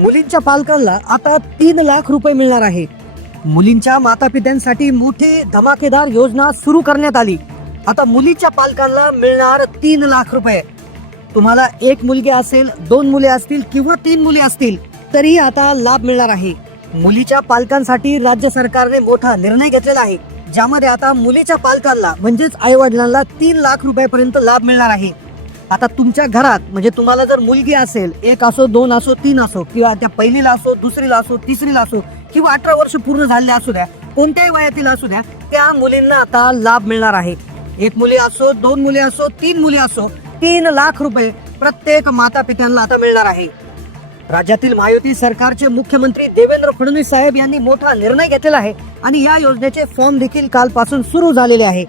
मुलींच्या पालकांना आता तीन लाख रुपये मिळणार आहे मुलींच्या मातापित्यांसाठी मोठी धमाकेदार योजना सुरू करण्यात आली आता मुलीच्या पालकांना मिळणार तीन लाख रुपये तुम्हाला एक मुलगी असेल दोन मुले असतील किंवा तीन मुले असतील तरी आता लाभ मिळणार आहे मुलीच्या पालकांसाठी राज्य सरकारने मोठा निर्णय घेतलेला आहे ज्यामध्ये आता मुलीच्या पालकांना म्हणजेच आई वडिलांना तीन लाख रुपयापर्यंत लाभ मिळणार आहे आता तुमच्या घरात म्हणजे तुम्हाला जर मुलगी असेल एक असो दोन असो तीन असो किंवा त्या पहिलीला असो दुसरीला असो तिसरीला असो किंवा अठरा वर्ष पूर्ण झालेल्या असू द्या कोणत्याही वयातील असू द्या त्या मुलींना आता लाभ मिळणार आहे एक मुली असो दोन मुली असो तीन मुली असो तीन लाख रुपये प्रत्येक माता पित्यांना आता मिळणार आहे राज्यातील महायुती सरकारचे मुख्यमंत्री देवेंद्र फडणवीस साहेब यांनी मोठा निर्णय घेतलेला आहे आणि या योजनेचे फॉर्म देखील कालपासून सुरू झालेले आहे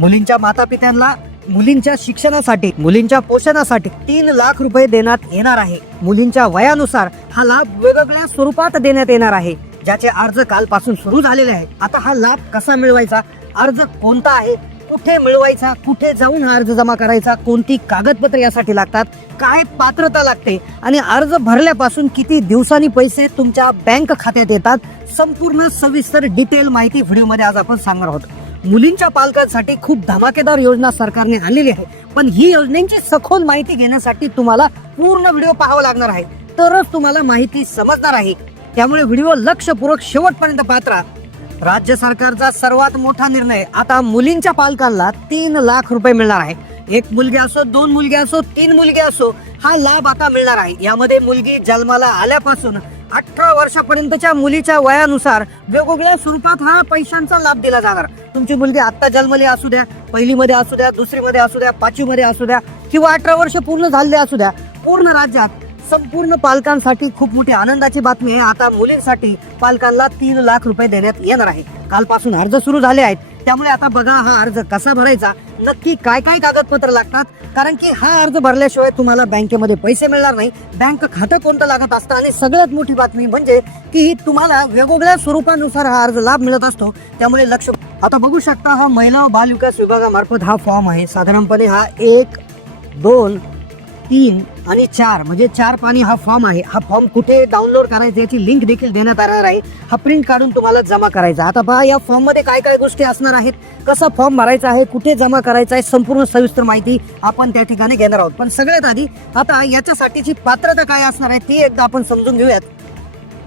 मुलींच्या माता पित्यांना मुलींच्या शिक्षणासाठी मुलींच्या पोषणासाठी तीन लाख रुपये देण्यात येणार आहे मुलींच्या वयानुसार हा लाभ वेगवेगळ्या स्वरूपात देण्यात येणार आहे ज्याचे अर्ज कालपासून सुरू झालेले आहेत आता हा लाभ कसा मिळवायचा अर्ज कोणता आहे कुठे मिळवायचा कुठे जाऊन हा अर्ज जमा करायचा कोणती कागदपत्र यासाठी लागतात काय पात्रता लागते आणि अर्ज भरल्यापासून किती दिवसांनी पैसे तुमच्या बँक खात्यात येतात संपूर्ण सविस्तर डिटेल माहिती व्हिडिओमध्ये आज आपण सांगणार आहोत मुलींच्या पालकांसाठी खूप धमाकेदार योजना सरकारने आणलेली आहे पण ही योजनेची सखोल माहिती घेण्यासाठी तुम्हाला पूर्ण व्हिडिओ पाहावा लागणार आहे तरच तुम्हाला माहिती समजणार आहे त्यामुळे व्हिडिओ लक्षपूर्वक शेवटपर्यंत पाहत राज्य सरकारचा सर्वात मोठा निर्णय आता मुलींच्या पालकांना तीन लाख रुपये मिळणार आहे एक मुलगी असो दोन मुलगी असो तीन मुलगी असो हा लाभ आता मिळणार आहे यामध्ये मुलगी जन्माला आल्यापासून अठरा वर्षापर्यंतच्या मुलीच्या वयानुसार वेगवेगळ्या स्वरूपात हा पैशांचा लाभ दिला जाणार तुमची मुलगी आत्ता जन्मली असू द्या पहिलीमध्ये असू द्या दुसरीमध्ये असू द्या पाचवीमध्ये असू द्या किंवा अठरा वर्ष पूर्ण झालेले असू द्या पूर्ण राज्यात संपूर्ण पालकांसाठी खूप मोठी आनंदाची बातमी आहे आता मुलींसाठी पालकांना तीन लाख रुपये देण्यात येणार आहे कालपासून अर्ज सुरू झाले आहेत त्यामुळे आता बघा हा अर्ज कसा भरायचा नक्की काय काय कागदपत्र लागतात कारण की हा अर्ज भरल्याशिवाय तुम्हाला बँकेमध्ये पैसे मिळणार नाही बँक खातं कोणतं लागत असतं आणि सगळ्यात मोठी बातमी म्हणजे की तुम्हाला वेगवेगळ्या स्वरूपानुसार हा अर्ज लाभ मिळत असतो त्यामुळे लक्ष आता बघू शकता हा महिला बाल विकास विभागामार्फत हा फॉर्म आहे साधारणपणे हा एक दोन तीन आणि चार म्हणजे चार पाणी हा फॉर्म आहे हा फॉर्म कुठे डाउनलोड करायचा याची लिंक देखील देण्यात येणार आहे हा प्रिंट काढून तुम्हाला जमा करायचा आता पहा या फॉर्ममध्ये काय काय गोष्टी असणार आहेत कसा फॉर्म भरायचा आहे कुठे जमा करायचा आहे संपूर्ण सविस्तर माहिती आपण त्या ठिकाणी घेणार आहोत पण सगळ्यात आधी आता याच्यासाठीची पात्रता काय असणार आहे ती एकदा आपण समजून घेऊयात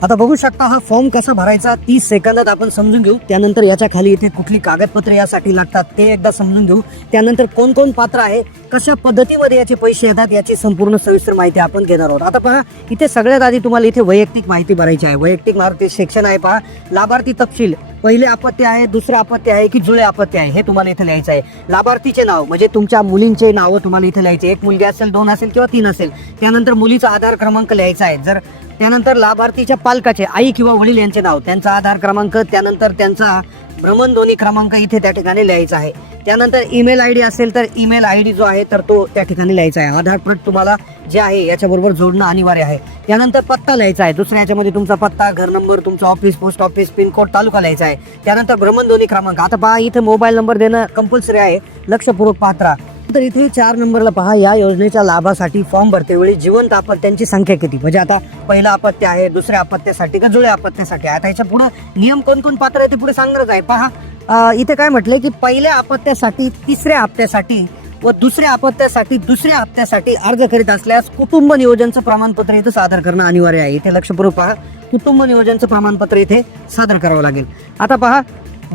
आता बघू शकता हा फॉर्म कसा भरायचा तीस सेकंदात आपण समजून घेऊ त्यानंतर याच्या खाली इथे कुठली कागदपत्रे यासाठी लागतात ते एकदा समजून घेऊ त्यानंतर कोण कोण पात्र आहे कशा पद्धतीमध्ये याचे पैसे येतात याची संपूर्ण सविस्तर माहिती आपण घेणार आहोत आता पहा इथे सगळ्यात आधी तुम्हाला इथे वैयक्तिक माहिती भरायची आहे वैयक्तिक माहिती सेक्शन आहे पहा लाभार्थी तपशील पहिले आपत्ती आहे दुसरं आपत्ती आहे की जुळे आपत्ती आहे हे तुम्हाला इथे लिहायचं आहे लाभार्थीचे नाव म्हणजे तुमच्या मुलींचे नावं तुम्हाला इथे लिहायचे एक मुलगी असेल दोन असेल किंवा तीन असेल त्यानंतर मुलीचा आधार क्रमांक लिहायचा आहे जर त्यानंतर लाभार्थीच्या पालकाचे आई किंवा वडील यांचे नाव त्यांचा आधार क्रमांक त्यानंतर त्यांचा भ्रमणध्वनी क्रमांक इथे त्या ठिकाणी लिहायचा आहे त्यानंतर ईमेल आय डी असेल तर ईमेल आय डी जो आहे तर तो त्या ठिकाणी लिहायचा आहे आधार प्रत तुम्हाला जे आहे याच्याबरोबर जोडणं अनिवार्य आहे त्यानंतर पत्ता लिहायचा आहे दुसऱ्या याच्यामध्ये तुमचा पत्ता घर नंबर तुमचा ऑफिस पोस्ट ऑफिस पिनकोड तालुका लिहायचा आहे त्यानंतर भ्रमणध्वनी क्रमांक आता पहा इथे मोबाईल नंबर देणं कंपल्सरी आहे लक्षपूर्वक पात्रा तर इथे चार नंबरला पहा या योजनेच्या लाभासाठी फॉर्म भरते वेळी जिवंत आपत्त्यांची संख्या किती म्हणजे आता पहिलं अपत्य आहे दुसऱ्या अपत्यासाठी का जुळ्या अपत्यासाठी आता ह्याच्या पुढे नियम कोणकोण पात्र आहे ते पुढे सांगणारच आहे पहा इथे काय म्हटलंय की पहिल्या अपत्यासाठी तिसऱ्या हप्त्यासाठी व दुसऱ्या अपत्यासाठी दुसऱ्या हप्त्यासाठी अर्ज करीत असल्यास कुटुंब नियोजनचं प्रमाणपत्र इथे सादर करणं अनिवार्य आहे इथे लक्षपूर्वक पहा कुटुंब नियोजनचं प्रमाणपत्र इथे सादर करावं लागेल आता पहा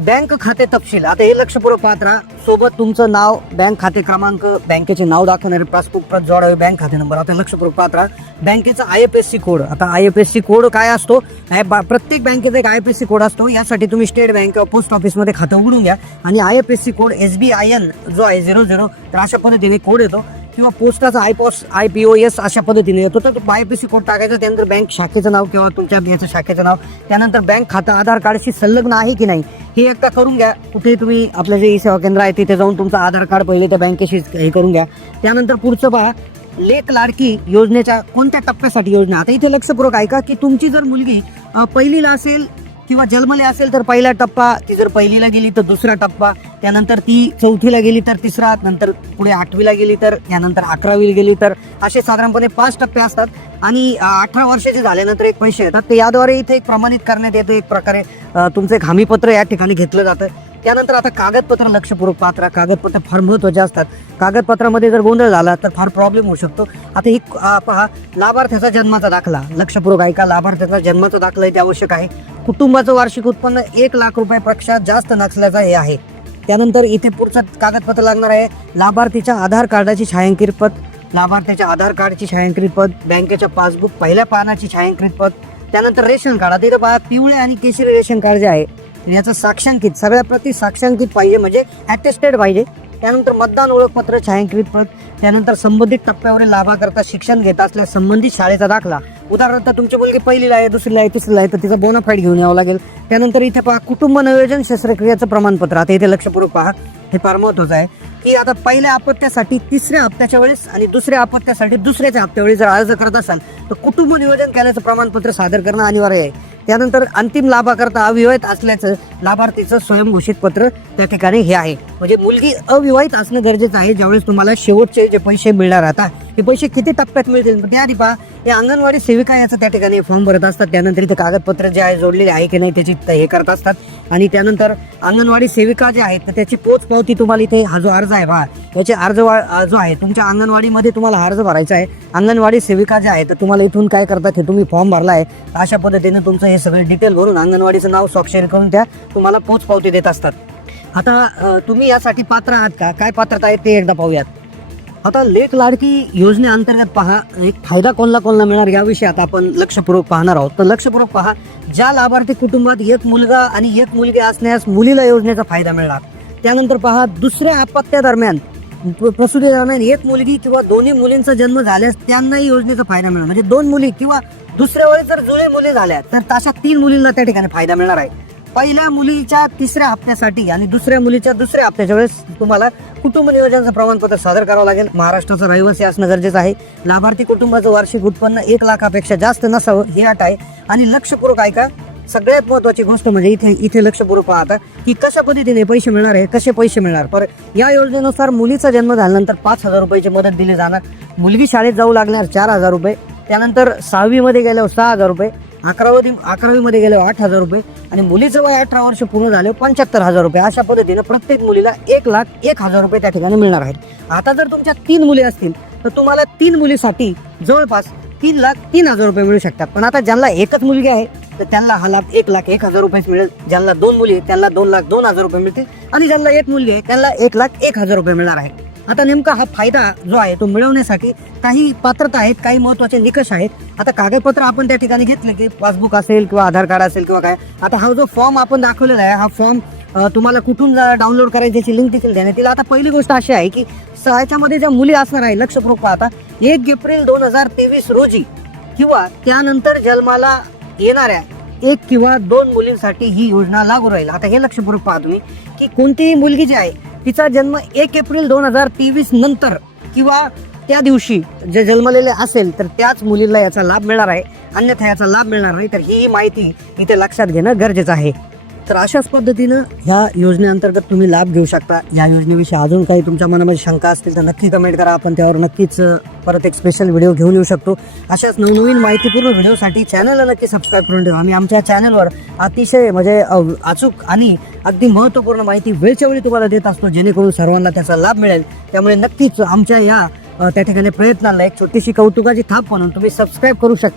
बँक खाते तपशील आता हे लक्षपूर्वक पाहत सोबत तुमचं नाव बँक खाते क्रमांक बँकेचे नाव दाखवणारे पासबुक प्रत जोडावे बँक खाते नंबर आता लक्षपूर्वक पाहत बँकेचा I F S C code आता I F S C code काय असतो प्रत्येक बँकेचा एक I F S C code असतो यासाठी तुम्ही स्टेट बँक किंवा पोस्ट ऑफिसमध्ये खातं उघडून घ्या आणि I F S C code S B I N जो आहे झिरो झिरो तर अशा पद्धतीने कोड येतो किंवा पोस्टाचा आयपॉस आय पी ओ एस अशा पद्धतीने येतो तर सी कोड टाकायचा त्यानंतर बँक शाखेचं नाव किंवा तुमच्या याचं शाखेचं नाव त्यानंतर बँक खातं आधार कार्डशी संलग्न आहे की नाही हे एकदा करून घ्या कुठेही तुम्ही आपलं जे ई सेवा केंद्र आहे तिथे जाऊन तुमचं आधार कार्ड पहिले त्या बँकेशी हे करून घ्या त्यानंतर पुढचं पहा लेख लाडकी योजनेच्या कोणत्या टप्प्यासाठी योजना आता इथे लक्षपूर्वक ऐका की तुमची जर मुलगी पहिलीला असेल किंवा जन्मले असेल तर पहिला टप्पा ती जर पहिलीला गेली तर दुसरा टप्पा त्यानंतर ती चौथीला गेली तर तिसरा नंतर पुढे आठवीला गेली तर त्यानंतर अकरावीला गेली तर असे साधारणपणे पाच टप्पे असतात आणि अठरा वर्षाचे झाल्यानंतर एक पैसे येतात ते याद्वारे इथे एक प्रमाणित करण्यात येतं एक प्रकारे तुमचं एक हमीपत्र या ठिकाणी घेतलं जातं त्यानंतर आता कागदपत्र लक्षपूर्वक पात्र कागदपत्र फार महत्त्वाचे असतात कागदपत्रामध्ये जर गोंधळ झाला तर फार प्रॉब्लेम होऊ शकतो आता ही पहा लाभार्थ्याचा जन्माचा दाखला लक्षपूर्वक ऐका लाभार्थ्याचा जन्माचा दाखला इथे आवश्यक आहे कुटुंबाचं वार्षिक उत्पन्न एक लाख रुपयापेक्षा जास्त नसल्याचं हे आहे त्यानंतर इथे पुढचं कागदपत्र लागणार आहे लाभार्थीच्या आधार कार्डाची छायांकित पत लाभार्थीच्या आधार कार्डची छायांकित पत बँकेच्या पासबुक पहिल्या पानाची छायांकित पद त्यानंतर रेशन कार्ड आता इथं पहा पिवळे आणि केशरी रेशन कार्ड जे आहे याचं साक्षांकित सगळ्या प्रती साक्षांकित पाहिजे म्हणजे ॲटेस्टेड पाहिजे त्यानंतर मतदान ओळखपत्र छायांकित पद त्यानंतर संबंधित टप्प्यावरील लाभाकरता शिक्षण घेत असल्यास संबंधित शाळेचा दाखला उदाहरणार्थ तुमची मुलगी पहिलीला आहे दुसरीला आहे तिसरीला आहे तर तिचा बोनाफाईट घेऊन यावं लागेल त्यानंतर इथे पहा कुटुंब नियोजन शस्त्रक्रियाचं प्रमाणपत्र आता इथे लक्षपूर्वक पहा हे फार महत्वाचं आहे की आता पहिल्या अपत्यासाठी तिसऱ्या हप्त्याच्या वेळेस आणि दुसऱ्या अपत्यासाठी दुसऱ्याच्या हप्त्यावेळी जर अर्ज करत असाल तर कुटुंब नियोजन केल्याचं प्रमाणपत्र सादर करणं अनिवार्य आहे त्यानंतर अंतिम लाभाकरता अविवाहित असल्याचं लाभार्थीचं स्वयंघोषित पत्र त्या ठिकाणी हे आहे म्हणजे मुलगी अविवाहित असणं गरजेचं आहे ज्यावेळेस तुम्हाला शेवटचे जे पैसे मिळणार आता हे पैसे किती टप्प्यात मिळतील द्या पहा हे अंगणवाडी सेविका याचं त्या ठिकाणी फॉर्म भरत असतात त्यानंतर इथे कागदपत्र जे आहे जोडलेले आहे की नाही त्याची हे करत असतात आणि त्यानंतर अंगणवाडी सेविका जे आहेत तर त्याची पोचपावती तुम्हाला इथे हा जो अर्ज आहे बा त्याचे अर्ज जो आहे तुमच्या अंगणवाडीमध्ये तुम्हाला अर्ज भरायचा आहे अंगणवाडी सेविका जे आहे तर तुम्हाला इथून काय करतात हे तुम्ही फॉर्म भरला आहे अशा पद्धतीने तुमचं हे सगळे डिटेल भरून अंगणवाडीचं नाव स्वाक्षरी करून त्या तुम्हाला पोचपावती देत असतात आता तुम्ही यासाठी पात्र आहात का काय पात्रता आहे ते एकदा पाहूयात आता लेख लाडकी योजनेअंतर्गत पहा एक फायदा कोणला कोणला मिळणार याविषयी आता आपण लक्षपूर्वक पाहणार आहोत तर लक्षपूर्वक पहा ज्या लाभार्थी कुटुंबात एक मुलगा आणि एक मुलगी असण्यास मुलीला योजनेचा फायदा मिळणार त्यानंतर पहा दुसऱ्या दरम्यान प्रसुती दरम्यान एक मुलगी किंवा दोन्ही मुलींचा जन्म झाल्यास त्यांनाही योजनेचा फायदा मिळणार म्हणजे दोन मुली किंवा दुसऱ्या वेळी जर जुळे मुली झाल्या तर तशा तीन मुलींना त्या ठिकाणी फायदा मिळणार आहे पहिल्या मुलीच्या तिसऱ्या हप्त्यासाठी आणि दुसऱ्या मुलीच्या दुसऱ्या हप्त्याच्या वेळेस तुम्हाला कुटुंब नियोजनाचं प्रमाणपत्र सादर करावं लागेल महाराष्ट्राचं रहिवासी असणं गरजेचं आहे लाभार्थी कुटुंबाचं वार्षिक उत्पन्न एक लाखापेक्षा जास्त नसावं ही अट आहे आणि लक्षपूर्वक ऐका सगळ्यात महत्वाची गोष्ट म्हणजे इथे इथे लक्षपूर्वक पाहता की कशा पद्धतीने पैसे मिळणार आहे कसे पैसे मिळणार पर या योजनेनुसार मुलीचा जन्म झाल्यानंतर पाच हजार रुपयाची मदत दिली जाणार मुलगी शाळेत जाऊ लागणार चार हजार रुपये त्यानंतर सहावीमध्ये गेल्यावर सहा हजार रुपये अकरावी अकरावीमध्ये गेले आठ हजार रुपये आणि मुलीचं वय अठरा वर्ष पूर्ण झाले पंच्याहत्तर हजार रुपये अशा पद्धतीनं प्रत्येक मुलीला एक लाख एक हजार रुपये त्या ठिकाणी मिळणार आहेत आता जर तुमच्या तीन मुली असतील तर तुम्हाला तीन मुलीसाठी जवळपास तीन लाख तीन हजार रुपये मिळू शकतात पण आता ज्यांना एकच मुलगी आहे तर त्यांना हा लाख एक लाख एक हजार रुपये मिळेल ज्यांना दोन मुली आहेत त्यांना दोन लाख दोन हजार रुपये मिळतील आणि ज्यांना एक मुलगी आहे त्यांना एक लाख एक हजार रुपये मिळणार आहे आता नेमका हा फायदा जो आहे तो मिळवण्यासाठी काही पात्रता आहेत काही महत्त्वाचे निकष आहेत आता कागदपत्र आपण त्या ठिकाणी घेतलं की पासबुक असेल किंवा आधार कार्ड असेल किंवा काय आता हा जो फॉर्म आपण दाखवलेला आहे हा फॉर्म तुम्हाला कुठून डाउनलोड करायची त्याची लिंक देखील देण्यात येईल आता पहिली गोष्ट अशी आहे की सहाच्यामध्ये ज्या मुली असणार आहे लक्षपूर्वक पाहता एक एप्रिल दोन हजार तेवीस रोजी किंवा त्यानंतर जन्माला येणाऱ्या एक किंवा दोन मुलींसाठी ही योजना लागू राहील आता हे लक्षपूर्वक पाहा तुम्ही की कोणतीही मुलगी जी आहे तिचा जन्म एक एप्रिल दोन हजार तेवीस नंतर किंवा त्या दिवशी जे जन्मलेले असेल तर त्याच मुलीला याचा लाभ मिळणार आहे अन्यथा याचा लाभ मिळणार नाही तर ही माहिती इथे लक्षात घेणं गरजेचं आहे तर अशाच पद्धतीनं ह्या योजनेअंतर्गत तुम्ही लाभ घेऊ शकता या योजनेविषयी अजून काही तुमच्या मनामध्ये शंका असतील तर नक्की कमेंट करा आपण त्यावर नक्कीच परत एक स्पेशल व्हिडिओ घेऊन येऊ शकतो अशाच नवनवीन माहितीपूर्ण व्हिडिओसाठी चॅनलला नक्की सबस्क्राईब करून ठेवा आम्ही आमच्या चॅनलवर अतिशय म्हणजे अचूक आणि अगदी महत्त्वपूर्ण माहिती वेळच्या वेळी तुम्हाला देत असतो जेणेकरून सर्वांना त्याचा लाभ मिळेल त्यामुळे नक्कीच आमच्या या त्या ठिकाणी प्रयत्नाला एक छोटीशी कौतुकाची थाप म्हणून तुम्ही सबस्क्राईब करू शकता